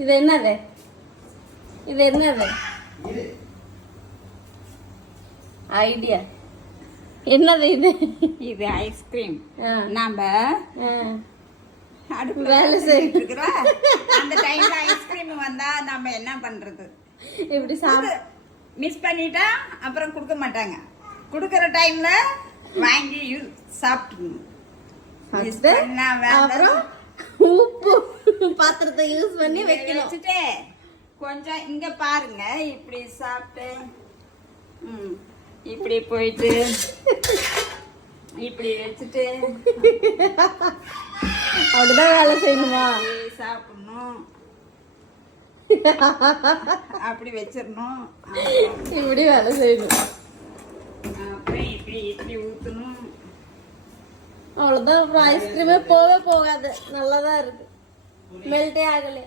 இது என்னது? இது என்னது? ஐடியா என்னது இது? இது ஐஸ்கிரீம். நாம அடுப்புல வேலை செய்யிட்டு இருக்கிறோம். அந்த டைம்ல ஐஸ்கிரீம் வந்தா நம்ம என்ன பண்றது? இப்படி மிஸ் பண்ணிட்டா அப்புறம் கொடுக்க மாட்டாங்க. கொடுக்கற டைம்ல வாங்கி சாப்பிட்டுக்கணும். அப்புறம் உப்பு பாத்திரத்தை யூஸ் பண்ணி வச்சுட்டு கொஞ்சம் இங்க பாருங்க, இப்படி சாப்பிட்டு இப்படி போயிட்டு இப்படி வச்சுட்டு அப்படிதான் வேலை செய்யணுமா? சாப்பிடணும், அப்படி வச்சிடணும், இப்படி வேலை செய்யணும். அப்புறம் இப்படி இப்படி ஊத்தணும். அவ்வளவுதான். அப்புறம் ஐஸ்கிரீமே போகவே போகாது. நல்லாதான் இருக்கு, மெல்ட்டே ஆகல.